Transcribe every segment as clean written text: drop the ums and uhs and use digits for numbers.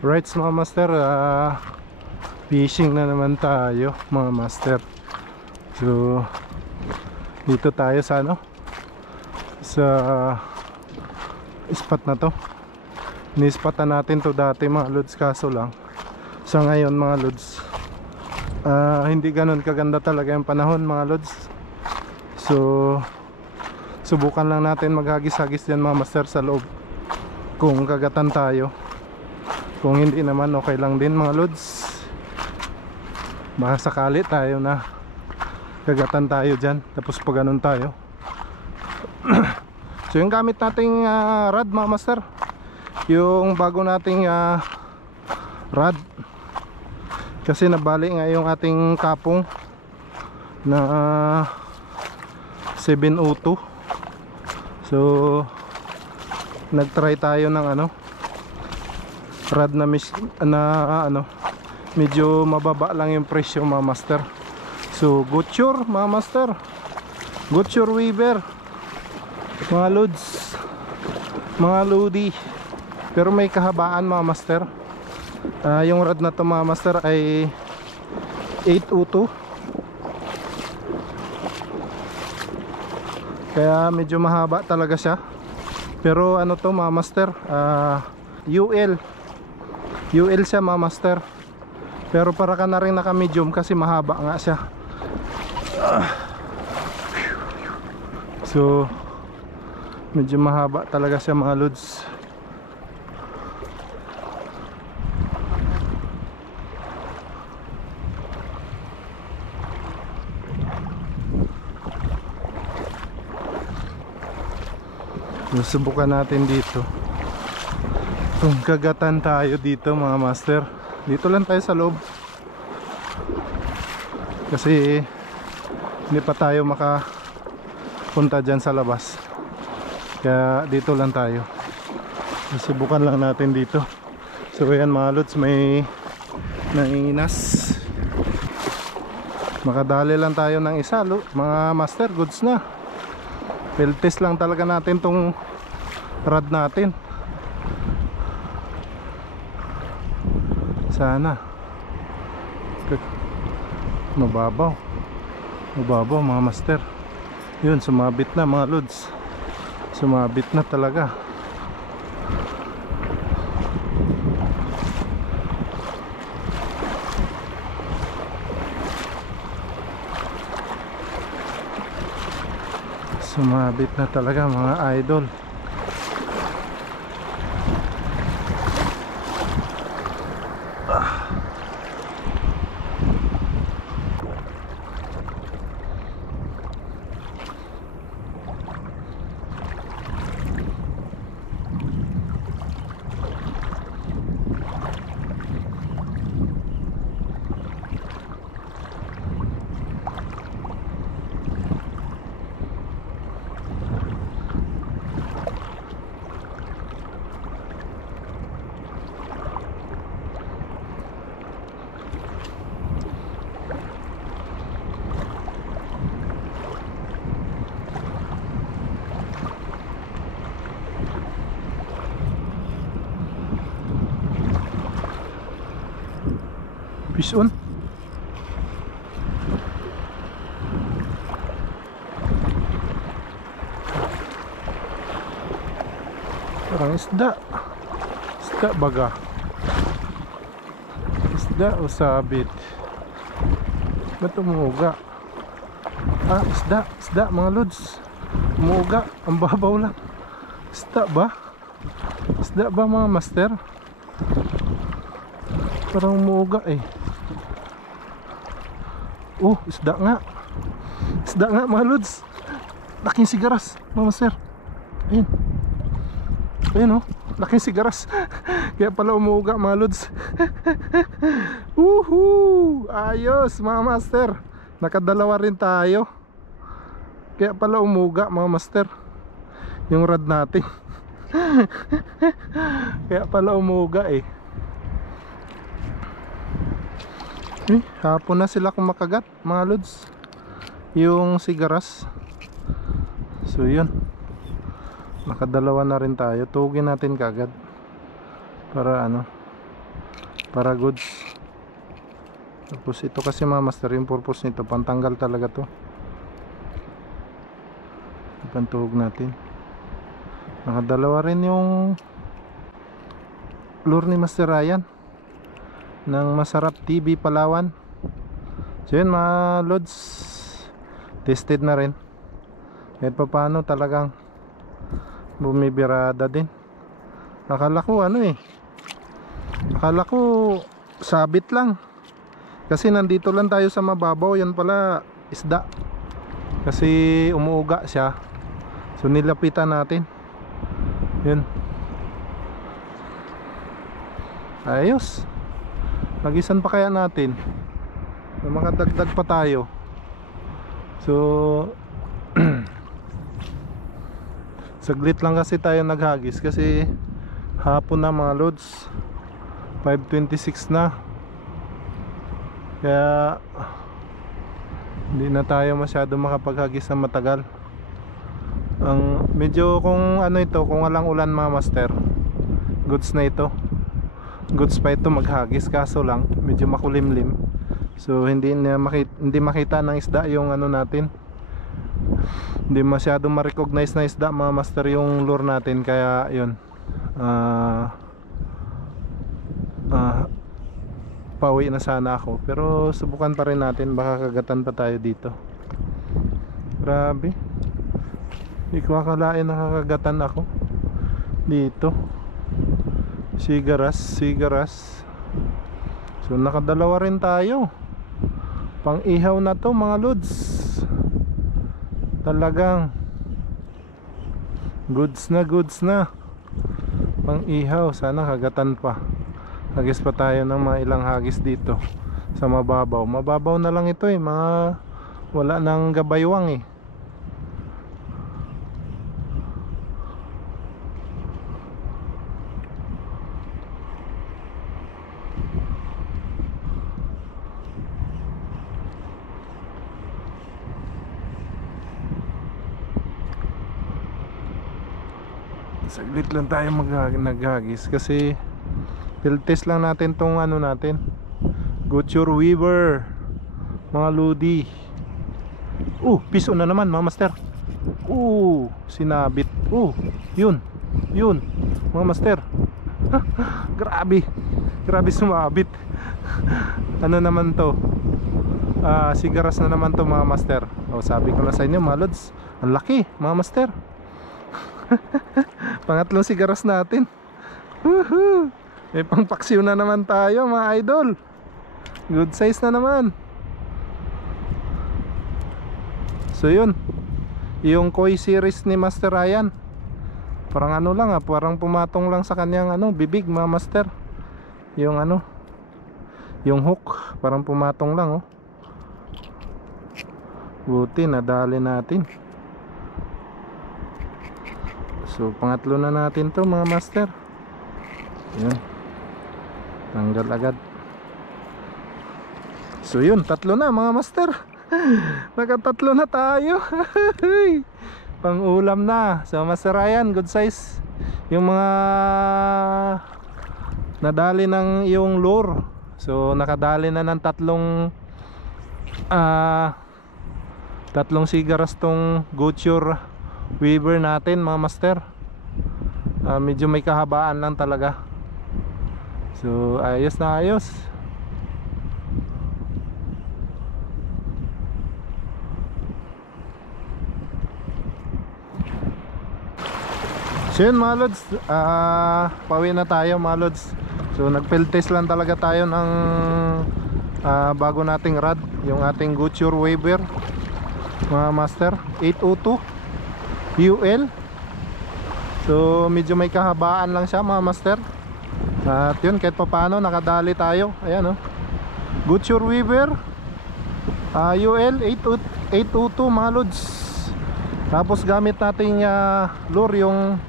Right mga master, fishing na naman tayo mga master. So dito tayo sa sa spot na to. Ni-spotan natin to dati mga lods, kaso lang sa ngayon mga lods, hindi ganun kaganda talaga yung panahon mga lods. So subukan lang natin maghagis-hagis yan mga master sa loob kung kagatan tayo. Kung hindi naman okay lang din mga lods. Baka sakali tayo na kagatan tayo dyan, tapos pag ganun tayo. So yung gamit nating rod mga master, yung bago nating rod, kasi nabali nga yung ating kapong na 702. So nagtry tayo ng rod na medyo mababa lang yung presyo mga master. So Gutture mga master, Gutture Weaver mga lods, mga lodi, pero may kahabaan mga master. Yung rod na to mga master ay 802, kaya medyo mahaba talaga siya. Pero ano to mga master, UL siya mga master, pero para ka na rin naka medium kasi mahaba nga siya. So medyo mahaba talaga siya mga lods. Subukan natin dito kung kagatan tayo dito mga master. Dito lang tayo sa loob kasi hindi pa tayo makapunta dyan sa labas, kaya dito lang tayo. Subukan lang natin dito. So ayan mga lods, may nanginginas. Makadali lang tayo ng isa mga master, goods na. Field test lang talaga natin tong rod natin. Sana mababaw mga master. Yun, sumabit na mga lods, sumabit na talaga. Sumabit na talaga mga idol. Fish on. Parang isda baga, isda o sabit. Ba't umuuga? Isda mga lods, umuuga, ang babaw lang. Isda ba mga master? Parang umuuga eh. Oh, isda nga mga lods. Laking sigaras mga master. Ayun oh, laking sigaras. Kaya pala umuuga mga lods. Woohoo! Ayos mga master, nakadalawa rin tayo. Kaya pala umuuga mga master yung rod natin. Kaya pala umuuga eh. Hapon na sila kumakagat mga lods, yung sigaras. So yun, nakadalawa na rin tayo. Tugin natin kagad para para goods. Tapos ito kasi mga master, yung purpose nito pantanggal talaga to. Ipantuhog natin. Nakadalawa rin yung lure ni Master Ryan ng Masarap TV Palawan. So yun mga lods, tested na rin. Kahit pa paano talagang bumibirada din. Akala ko akala ko sabit lang, kasi nandito lang tayo sa mababaw. Yan pala isda, kasi umuuga siya. So nilapitan natin. Yun, ayos. Nagisan pa kaya natin, makadagdag pa tayo. So saglit lang kasi tayo naghagis, kasi hapon na mga lods, 5:26 na. Kaya hindi na tayo masyado makapaghagis na matagal. Ang medyo kung ano ito, kung walang ulan mga master, goods na ito. Goods pa ito maghagis, kaso lang medyo makulimlim. So hindi makita ng isda yung ano natin. Hindi masyado ma-recognize na isda mga master yung lure natin. Kaya yun, pauwi na sana ako, pero subukan pa rin natin, baka kagatan pa tayo dito. Grabe, hindi ko akalain nakakagatan ako dito. Sigaras. So nakadalawa rin tayo. Pang ihaw na to mga lods. Talagang goods na. Pang ihaw, sana kagatan pa. Hagis pa tayo ng mga ilang hagis dito sa mababaw. Mababaw na lang ito mga wala nang gabaywang Saglit lang tayo naghagis, kasi field test lang natin tong ano natin, Gutture Weaver mga ludi. Piso na naman mga master. Sinabit. Yun mga master. Grabe sumabit. Ano naman to, sigaras na naman to mga master. Sabi ko na sa inyo mga lods, ang laki mga master. Pangatlong sigaras natin. May pangpaksiw na naman tayo mga idol. Good size na naman. So yun, yung koi series ni Master Ryan, parang ano lang parang pumatong lang sa kanyang bibig mga master. Yung yung hook parang pumatong lang Buti nadali natin. So pangatlo na natin to mga master. Yun, tanggal agad. So yun, tatlo na mga master. Nakatatlo na tayo. Pang ulam na. So Master Ryan, good size yung mga nadali ng iyong lure. So nakadali na ng tatlong sigaras tong Gutture Weaver natin mga master. Medyo may kahabaan lang talaga. So ayos na ayos. So yun mga lods, pauwi na tayo mga lods. So nag-field test lang talaga tayo ng bago nating rod, yung ating Gutture Weaver mga master, 802 UL. So medyo may kahabaan lang siya mga master. At yun, kahit pa paano nakadali tayo. Ayan Gutture Weaver UL 802 mga lods. Tapos gamit natin lure yung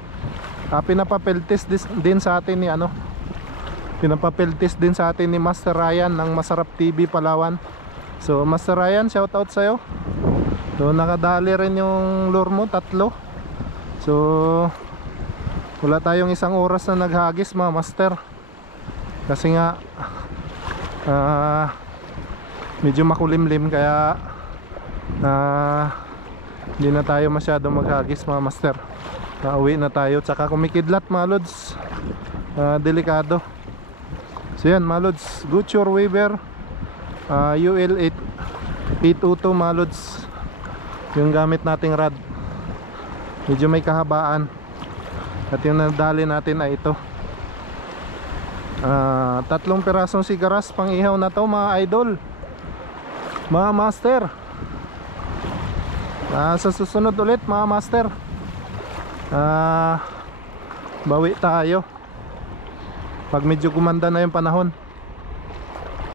pinapapeltis din sa atin ni pinapapeltis din sa atin ni Master Ryan ng Masarap TV Palawan. So Master Ryan, shout out sa'yo. So nakadali rin yung lure mo, tatlo. So wala tayong isang oras na naghagis mga master. Kasi nga medyo makulimlim, kaya hindi na tayo masyado maghagis mga master. Uwi na tayo, tsaka kumikidlat mga lods, delikado. So yan mga lods, Goodyear Weaver UL 802 mga lods, yung gamit nating rod. Medyo may kahabaan, at yung nadali natin ay ito. 3 pirasong sigaras pang ihaw na to mga idol, mga master. Sa susunod ulit mga master, bawi tayo pag medyo gumanda na yung panahon.